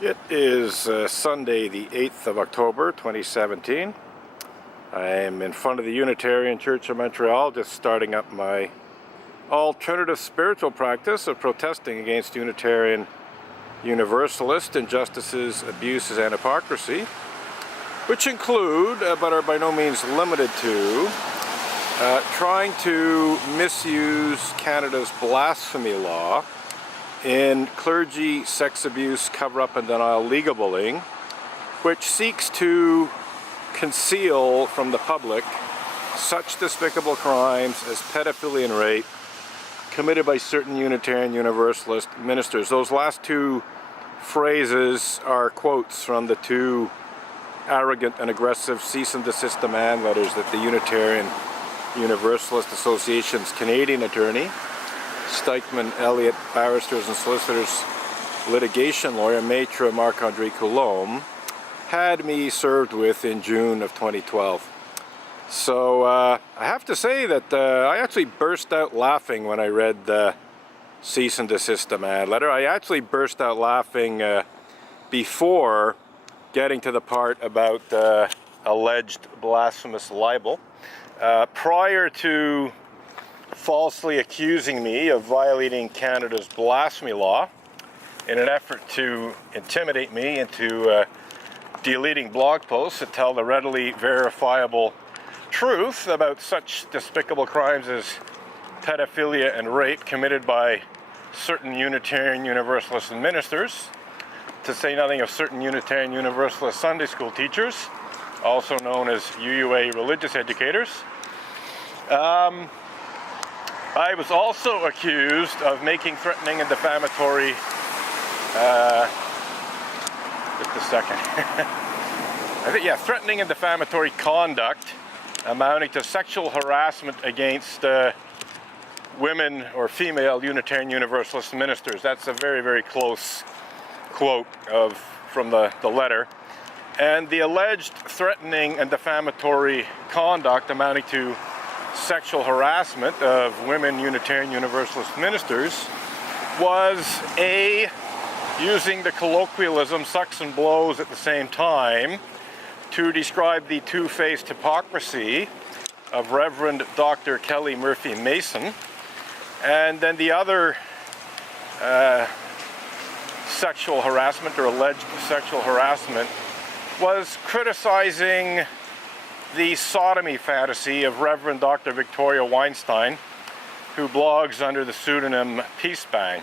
It is Sunday, the 8th of October, 2017. I am in front of the Unitarian Church of Montreal, just starting up my alternative spiritual practice of protesting against Unitarian Universalist injustices, abuses, and hypocrisy, which include, but are by no means limited to, trying to misuse Canada's blasphemy law in clergy, sex abuse, cover-up and denial legal bullying, which seeks to conceal from the public such despicable crimes as pedophilia and rape committed by certain Unitarian Universalist ministers. Those last two phrases are quotes from the two arrogant and aggressive cease and desist demand letters that the Unitarian Universalist Association's Canadian attorney, Stikeman Elliott Barristers and Solicitors litigation lawyer, Maître Marc-André Coulombe, had me served with in June of 2012. So I have to say that I actually burst out laughing when I read the cease and desist demand letter. I actually burst out laughing before getting to the part about alleged blasphemous libel. Prior to falsely accusing me of violating Canada's blasphemy law in an effort to intimidate me into deleting blog posts that tell the readily verifiable truth about such despicable crimes as pedophilia and rape committed by certain Unitarian Universalist ministers, to say nothing of certain Unitarian Universalist Sunday school teachers, also known as UUA religious educators. I was also accused of making threatening and defamatory, threatening and defamatory conduct amounting to sexual harassment against women or female Unitarian Universalist ministers. That's a very, very close quote from the letter. And the alleged threatening and defamatory conduct amounting to sexual harassment of women Unitarian Universalist ministers was using the colloquialism sucks and blows at the same time to describe the two-faced hypocrisy of Reverend Dr. Kelly Murphy Mason. And then the other sexual harassment or alleged sexual harassment was criticizing the sodomy fantasy of Reverend Dr. Victoria Weinstein, who blogs under the pseudonym Peace Bang.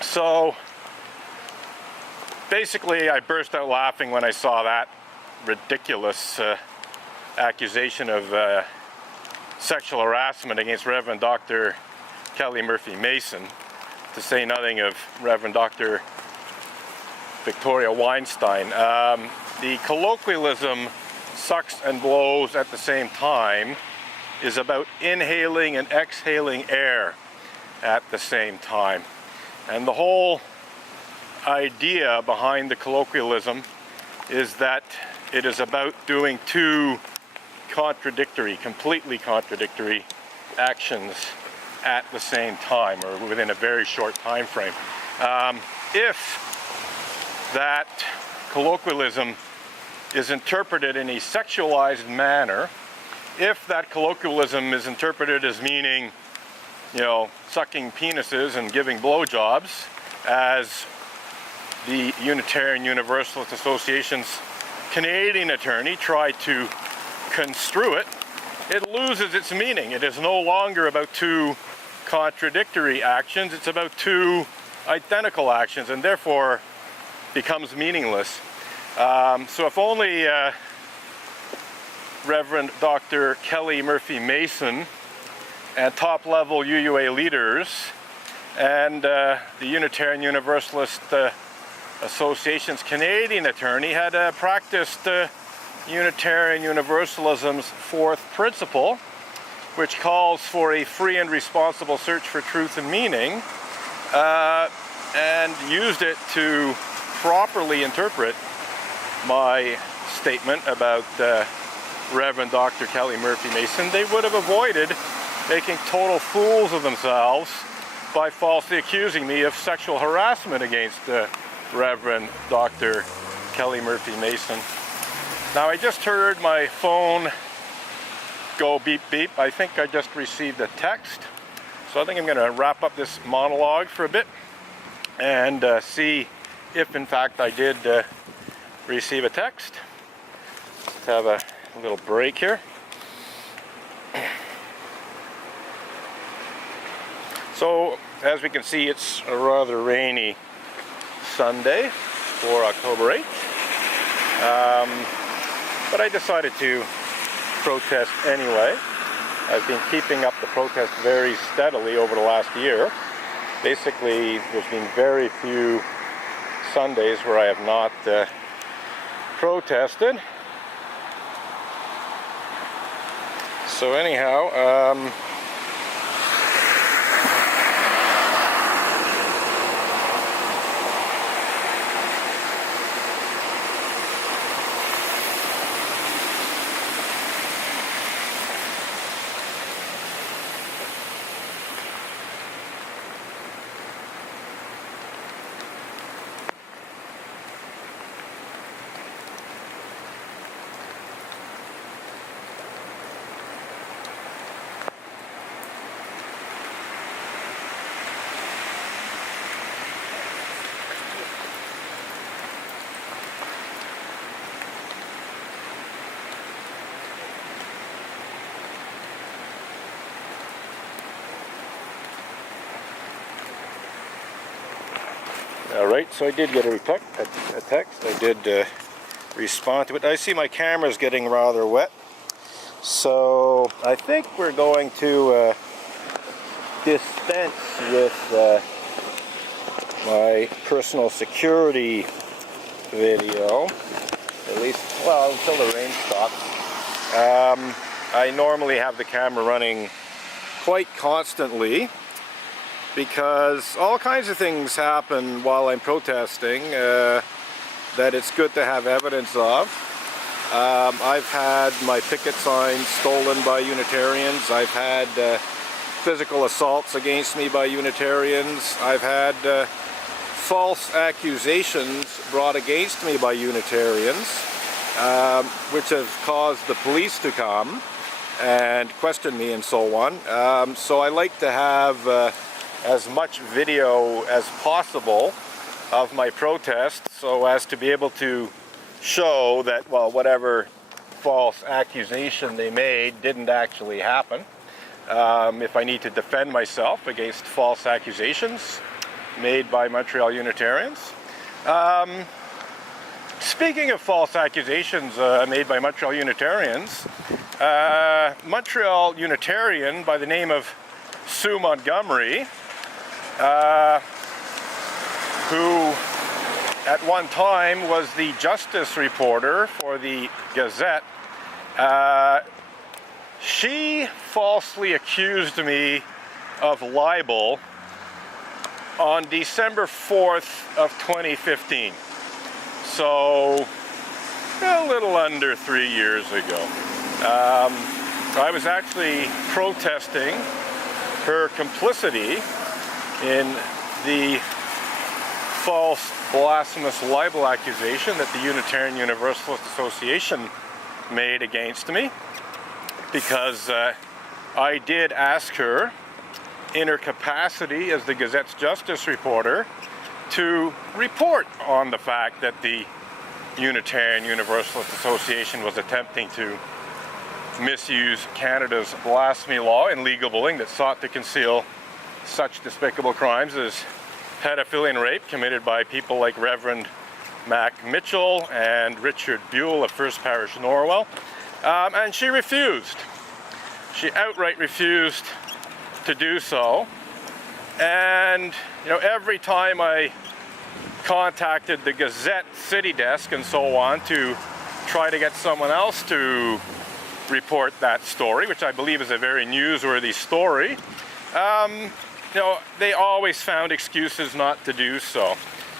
So basically I burst out laughing when I saw that ridiculous accusation of sexual harassment against Reverend Dr. Kelly Murphy Mason, to say nothing of Reverend Dr. Victoria Weinstein. The colloquialism sucks and blows at the same time is about inhaling and exhaling air at the same time. And the whole idea behind the colloquialism is that it is about doing two completely contradictory actions at the same time, or within a very short time frame. If that colloquialism is interpreted in a sexualized manner, if that colloquialism is interpreted as meaning, sucking penises and giving blowjobs, as the Unitarian Universalist Association's Canadian attorney tried to construe it, it loses its meaning. It is no longer about two contradictory actions, it's about two identical actions, and therefore becomes meaningless. So if only Reverend Dr. Kelly Murphy Mason and top-level UUA leaders and the Unitarian Universalist Association's Canadian attorney had practiced Unitarian Universalism's fourth principle, which calls for a free and responsible search for truth and meaning, and used it to properly interpret my statement about Reverend Dr. Kelly Murphy Mason, they would have avoided making total fools of themselves by falsely accusing me of sexual harassment against Reverend Dr. Kelly Murphy Mason. Now, I just heard my phone go beep beep. I think I just received a text. So I think I'm going to wrap up this monologue for a bit and see if in fact I did receive a text. Let's have a little break here. So as we can see, it's a rather rainy Sunday for October 8th. But I decided to protest anyway. I've been keeping up the protest very steadily over the last year. Basically, there's been very few Sundays where I have not protested. So anyhow, Alright, so I did get a text. I did respond to it. I see my camera's getting rather wet. So I think we're going to dispense with my personal security video. At least, well, until the rain stops. I normally have the camera running quite constantly, because all kinds of things happen while I'm protesting that it's good to have evidence of. I've had my picket signs stolen by Unitarians. I've had physical assaults against me by Unitarians. I've had false accusations brought against me by Unitarians, which has caused the police to come and question me and so on. So I like to have as much video as possible of my protest, so as to be able to show that, well, whatever false accusation they made didn't actually happen. If I need to defend myself against false accusations made by Montreal Unitarians. Speaking of false accusations made by Montreal Unitarians, Montreal Unitarian by the name of Sue Montgomery, who at one time was the justice reporter for the Gazette, she falsely accused me of libel on December 4th of 2015. So a little under 3 years ago. I was actually protesting her complicity in the false blasphemous libel accusation that the Unitarian Universalist Association made against me, because I did ask her, in her capacity as the Gazette's justice reporter, to report on the fact that the Unitarian Universalist Association was attempting to misuse Canada's blasphemy law and legal bullying that sought to conceal such despicable crimes as pedophilia and rape committed by people like Reverend Mac Mitchell and Richard Buell of First Parish Norwell. And she refused. She outright refused to do so. And, you know, every time I contacted the Gazette city desk and so on to try to get someone else to report that story, which I believe is a very newsworthy story, you know, they always found excuses not to do so,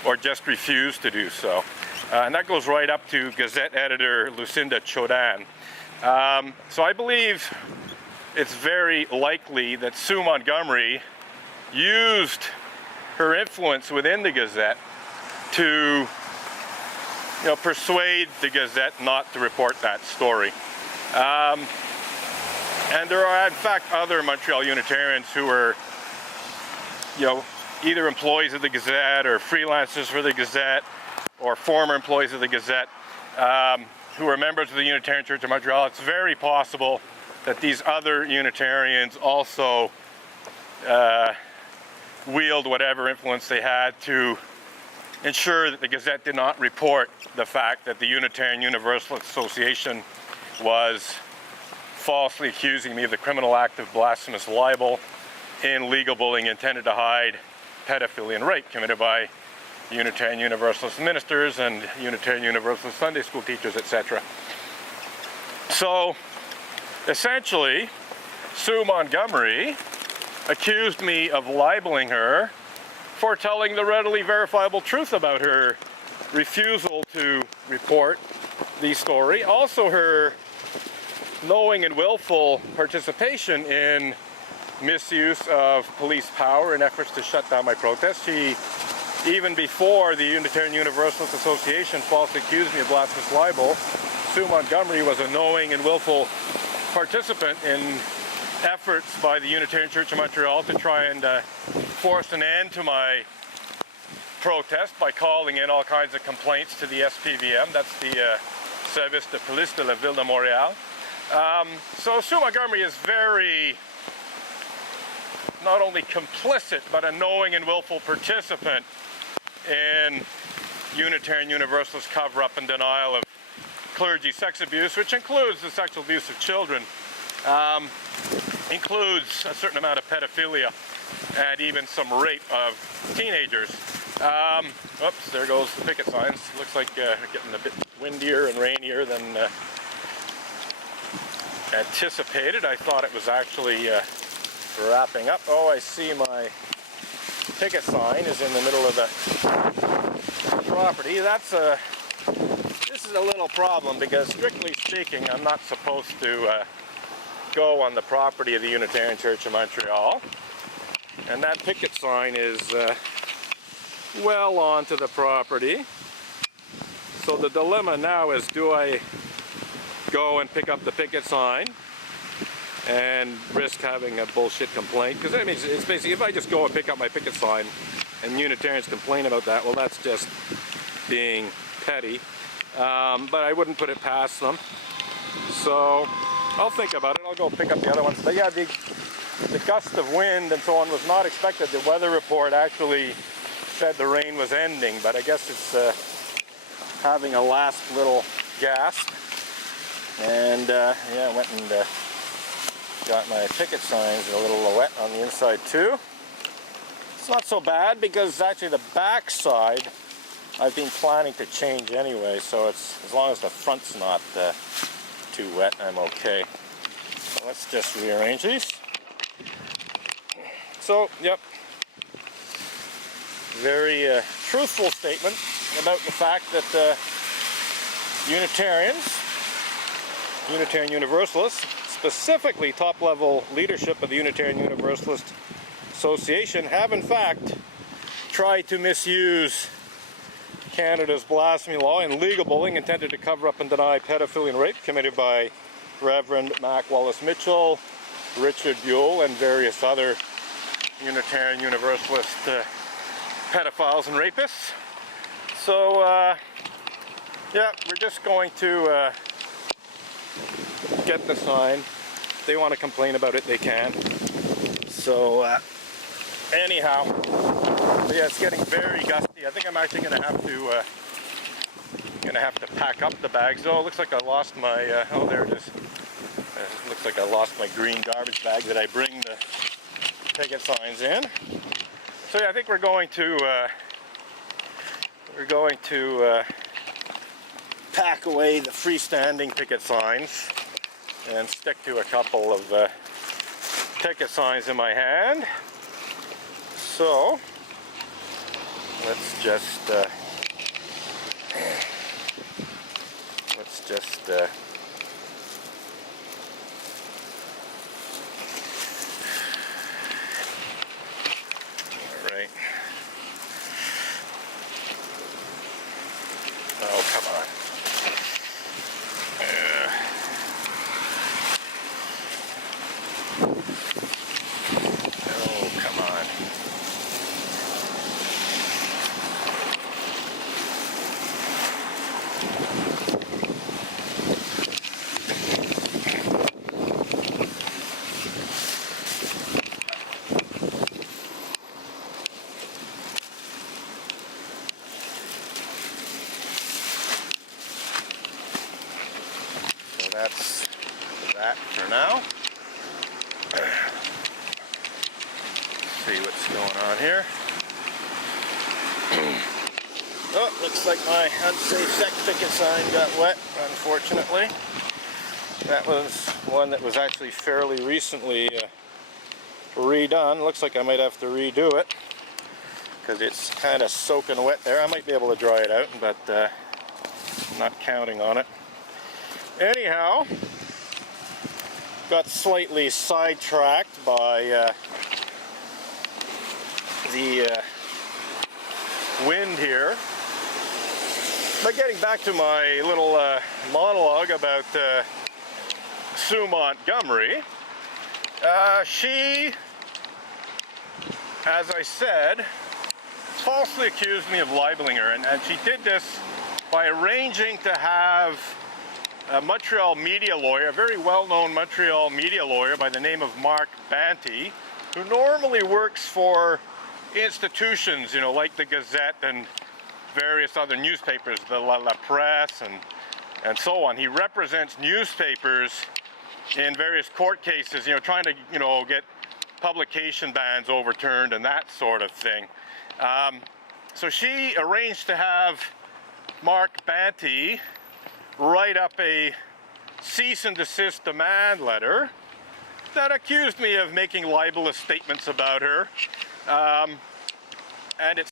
or just refused to do so. And that goes right up to Gazette editor Lucinda Chodan. So I believe it's very likely that Sue Montgomery used her influence within the Gazette to, persuade the Gazette not to report that story. And there are, in fact, other Montreal Unitarians who were, either employees of the Gazette or freelancers for the Gazette or former employees of the Gazette who are members of the Unitarian Church of Montreal. It's very possible that these other Unitarians also wield whatever influence they had to ensure that the Gazette did not report the fact that the Unitarian Universalist Association was falsely accusing me of the criminal act of blasphemous libel in legal bullying intended to hide pedophilia and rape committed by Unitarian Universalist ministers and Unitarian Universalist Sunday school teachers, etc. So, essentially, Sue Montgomery accused me of libeling her for telling the readily verifiable truth about her refusal to report the story. Also, her knowing and willful participation in misuse of police power in efforts to shut down my protest. She, even before the Unitarian Universalist Association falsely accused me of blasphemous libel, Sue Montgomery was a knowing and willful participant in efforts by the Unitarian Church of Montreal to try and force an end to my protest by calling in all kinds of complaints to the SPVM. That's the Service de Police de la Ville de Montréal. So Sue Montgomery is very, not only complicit, but a knowing and willful participant in Unitarian Universalist cover-up and denial of clergy sex abuse, which includes the sexual abuse of children, includes a certain amount of pedophilia, and even some rape of teenagers. Oops, there goes the picket signs. Looks like getting a bit windier and rainier than anticipated. I thought it was actually wrapping up. Oh, I see my picket sign is in the middle of the property. This is a little problem because, strictly speaking, I'm not supposed to go on the property of the Unitarian Church of Montreal. And that picket sign is well onto the property. So the dilemma now is, do I go and pick up the picket sign and risk having a bullshit complaint? Because I mean, it's basically, if I just go and pick up my picket sign and Unitarians complain about that, well, that's just being petty. But I wouldn't put it past them. So I'll think about it. I'll go pick up the other ones. But yeah, the gust of wind and so on was not expected. The weather report actually said the rain was ending, but I guess it's having a last little gasp. And yeah, I went and got my picket signs a little wet on the inside too. It's not so bad because actually the back side I've been planning to change anyway, so it's, as long as the front's not too wet, I'm okay. So let's just rearrange these. So, yep, very truthful statement about the fact that Unitarians, Unitarian Universalists, specifically top-level leadership of the Unitarian Universalist Association, have in fact tried to misuse Canada's blasphemy law and legal bullying intended to cover up and deny pedophilia and rape committed by Reverend Mac Wallace Mitchell, Richard Buell, and various other Unitarian Universalist pedophiles and rapists. So, yeah, we're just going to get the sign. If they want to complain about it, they can. So, anyhow, yeah, it's getting very gusty. I think I'm actually going to have to pack up the bags. Oh, it looks like I lost my. Oh, there it is. It looks like I lost my green garbage bag that I bring the picket signs in. So yeah, I think we're going to pack away the freestanding picket signs and stick to a couple of picket signs in my hand. So let's just that for now. See what's going on here. Oh, looks like my unsafe sex picket sign got wet, unfortunately. That was one that was actually fairly recently redone. Looks like I might have to redo it because it's kind of soaking wet there. I might be able to dry it out, but I'm not counting on it. Anyhow, got slightly sidetracked by the wind here. But getting back to my little monologue about Sue Montgomery, she, as I said, falsely accused me of libeling her, and she did this by arranging to have a Montreal media lawyer, a very well-known Montreal media lawyer by the name of Mark Banty, who normally works for institutions, you know, like the Gazette and various other newspapers, the La Presse and so on. He represents newspapers in various court cases, you know, trying to, you know, get publication bans overturned and that sort of thing. So she arranged to have Mark Banty write up a cease and desist demand letter that accused me of making libelous statements about her. And it's